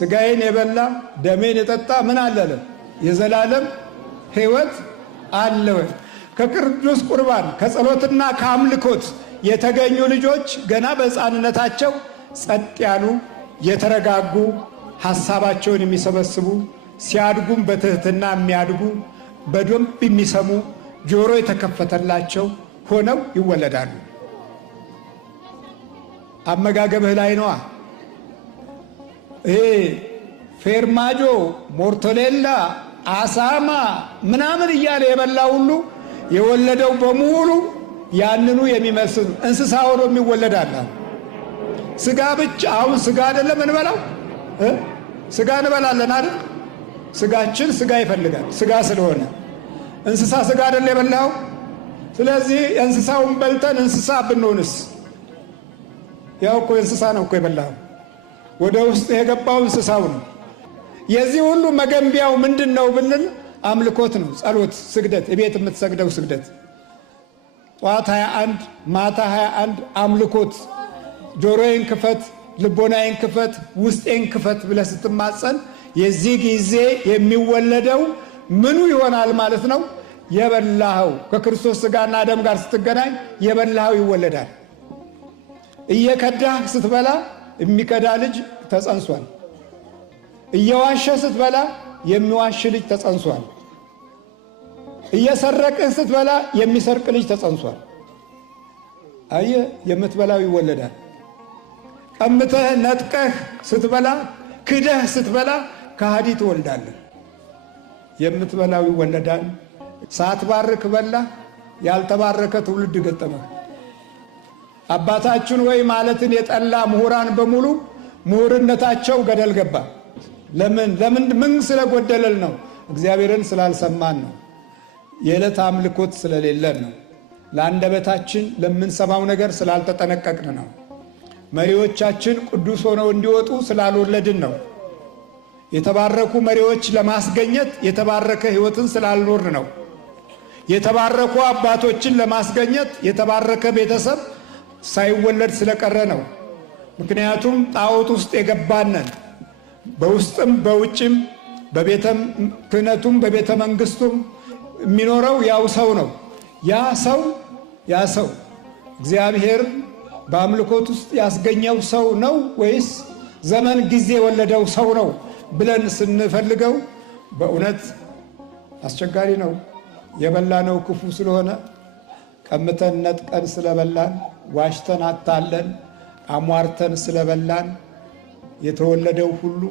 ስጋዬን የበላ ደሜን የጠጣ ምን አለለ? የዘላለም ሕይወት አለው። ከቅዱስ ቁርባን ከጸሎትና ከአምልኮት የተገኙ ልጆች ገና በሕፃንነታቸው ጸጥ ያሉ የተረጋጉ ሐሳባቸውን የሚሰበስቡ ሲያድጉም በትህትና የሚያድጉ በደንብ የሚሰሙ ጆሮ የተከፈተላቸው ሆነው ይወለዳሉ። አመጋገብህ ላይ ነዋ። ይሄ ፌርማጆ፣ ሞርቶሌላ፣ አሳማ ምናምን እያለ የበላ ሁሉ የወለደው በሙሉ ያንኑ የሚመስል እንስሳ ሆኖ የሚወለዳል። ስጋ ብቻ አሁን ስጋ አይደለም እንበላው፣ ስጋ እንበላለን አይደል? ስጋችን ስጋ ይፈልጋል። ስጋ ስለሆነ እንስሳ ስጋ አይደል የበላው? ስለዚህ እንስሳውን በልተን እንስሳ ብንሆንስ? ያው እኮ እንስሳ ነው እኮ የበላው። ወደ ውስጥ የገባው እንስሳው ነው። የዚህ ሁሉ መገንቢያው ምንድን ነው ብንል አምልኮት ነው። ጸሎት፣ ስግደት፣ እቤት የምትሰግደው ስግደት ጠዋት 21 ማታ 21 አምልኮት። ጆሮዬን ክፈት፣ ልቦናዬን ክፈት፣ ውስጤን ክፈት ብለህ ስትማጸን የዚህ ጊዜ የሚወለደው ምኑ ይሆናል ማለት ነው? የበላኸው ከክርስቶስ ሥጋና ደም ጋር ስትገናኝ የበላኸው ይወለዳል። እየከዳህ ስትበላ የሚከዳ ልጅ ተጸንሷል። እየዋሸ ስትበላ የሚዋሽ ልጅ ተጸንሷል። እየሰረቅህ ስትበላ የሚሰርቅ ልጅ ተጸንሷል። አየህ፣ የምትበላው ይወለዳል። ቀምተህ ነጥቀህ ስትበላ ክደህ ስትበላ ከሃዲ ትወልዳለህ። የምትበላው ይወለዳል። ሳትባርክ በላ፣ ያልተባረከ ትውልድ ገጠመህ። አባታችን ወይ ማለትን የጠላ ምሁራን በሙሉ ምሁርነታቸው ገደል ገባ። ለምን? ምን ስለጎደለል ነው? እግዚአብሔርን ስላልሰማን ነው። የዕለት አምልኮት ስለሌለን ነው። ለአንደበታችን ለምንሰማው ነገር ስላልተጠነቀቅን ነው። መሪዎቻችን ቅዱስ ሆነው እንዲወጡ ስላልወለድን ነው። የተባረኩ መሪዎች ለማስገኘት የተባረከ ሕይወትን ስላልኖርን ነው። የተባረኩ አባቶችን ለማስገኘት የተባረከ ቤተሰብ ሳይወለድ ስለቀረ ነው። ምክንያቱም ጣዖት ውስጥ የገባነን በውስጥም በውጭም በቤተ ክህነቱም በቤተ መንግስቱም የሚኖረው ያው ሰው ነው። ያ ሰው እግዚአብሔር በአምልኮት ውስጥ ያስገኘው ሰው ነው ወይስ ዘመን ጊዜ የወለደው ሰው ነው ብለን ስንፈልገው በእውነት አስቸጋሪ ነው። የበላነው ክፉ ስለሆነ ቀምተን ነጥቀን ስለበላን፣ ዋሽተን አታለን አሟርተን ስለበላን የተወለደው ሁሉ